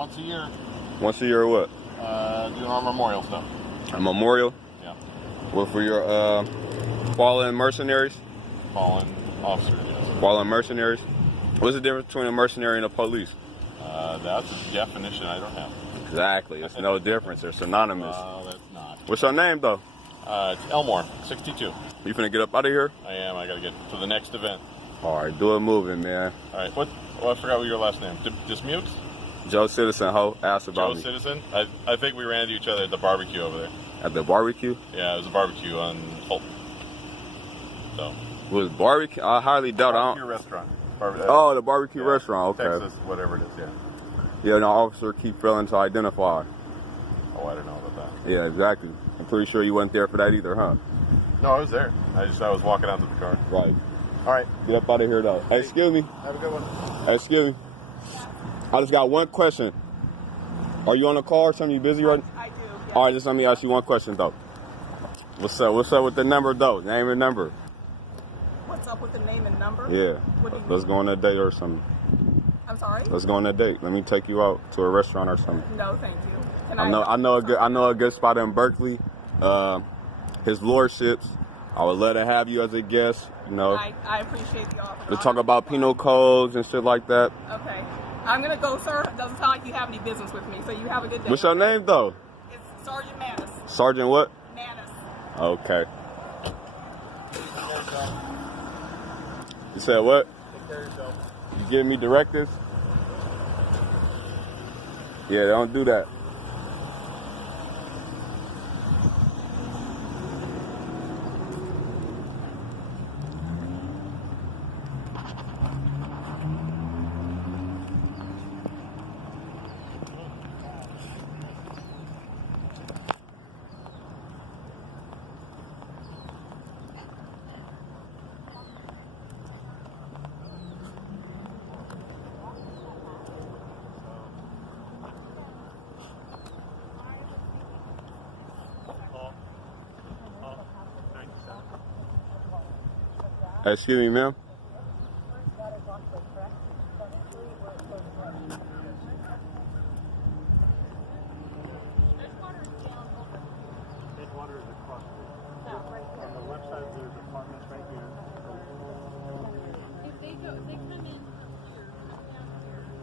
Once a year. Once a year or what? Doing our memorial stuff. A memorial? Yeah. What, for your fallen mercenaries? Fallen officers, yes. Fallen mercenaries? What's the difference between a mercenary and a police? That's a definition I don't have. Exactly. It's no difference. They're synonymous. That's not. What's your name, though? It's Elmore, 62. You finna get up out of here? I am. I gotta get to the next event. All right, do it moving, man. All right. What? Oh, I forgot what your last name. Dismute? Joe Citizen, ho, asked about Joe me. Citizen? I think we ran into each other at the barbecue over there. At the barbecue? Yeah, it was a barbecue on Holt. So. Was barbecue? I highly doubt. Barbecue restaurant. Oh, the barbecue restaurant. Okay. Texas, whatever it is. Yeah. Yeah, no officer keep failing to identify. Oh, I don't know about that. Yeah, exactly. I'm pretty sure you weren't there for that either, huh? No, I was there. I was walking out to the car. Right. All right. Get up out of here, though. Hey, excuse me. Have a good one. Hey, excuse me. I just got one question. Are you on a call or something? You busy right now? I do. Yeah. All right, just let me ask you one question, though. What's up? What's up with the number, though? Name and number. What's up with the name and number? Yeah. What do you Let's mean? go on a date or something. I'm sorry? Let's go on a date. Let me take you out to a restaurant or something. No, thank you. Can I know a good spot in Berkeley. His lordships. I would love to have you as a guest. You know, I appreciate the offer. to talk about penal codes and shit like that. Okay. I'm going to go, sir. It doesn't sound like you have any business with me, so you have a good day. What's your name, though? It's Sergeant Manis. Sergeant what? Manis. Okay. You said what? Take care of yourself. You giving me directives? Yeah, don't do that. Hey, excuse me, ma'am. Water is across the on the left side there's apartments right here. If they come in here,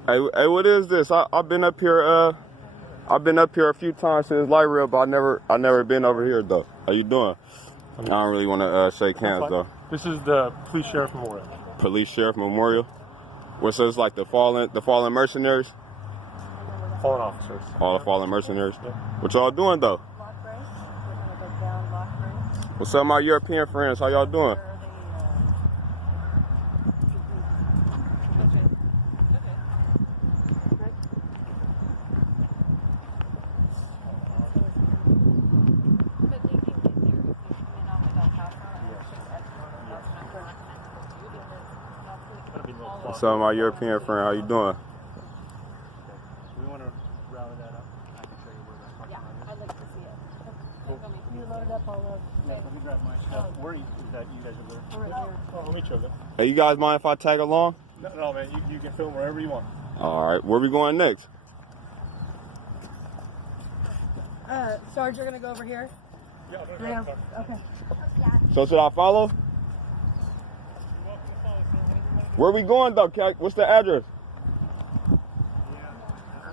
Hey, what is this? I've been up here. I've been up here a few times since light rail, but I never been over here though. How you doing? I don't really want to shake hands though. This is the police sheriff memorial. Police sheriff memorial. What's this, like the fallen mercenaries? Fallen officers. All the fallen mercenaries. Yeah. What y'all doing though? What's up, my European friends? How y'all doing? but they can get there if they come in off of that house. That's not recommended to do because What's up, my European friend? How you doing? We want to rally that up. I can show you where that parking lot is. I'd like to see it. Cool. You loaded up all of Yeah, let me grab my stuff. Where is that you guys are there? Oh, let me show them. Hey, you guys mind if I tag along? No, man, you can film wherever you want. All right, where we going next? Sarge, you're going to go over here? Yeah, I'm gonna grab the car. Okay. So should I follow? Where we going though, Cat? What's the address?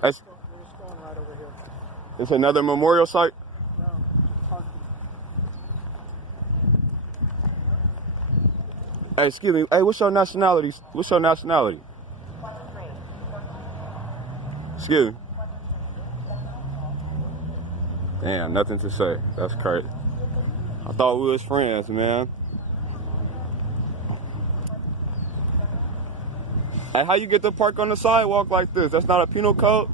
We're just going right over here. It's another memorial site? No, parking. Hey, excuse me. Hey, what's your nationality? What's your nationality? Excuse me. Damn, nothing to say. That's crazy. I thought we was friends, man. Hey, how you get to park on the sidewalk like this? That's not a penal code?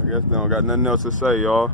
I guess they don't got nothing else to say, y'all.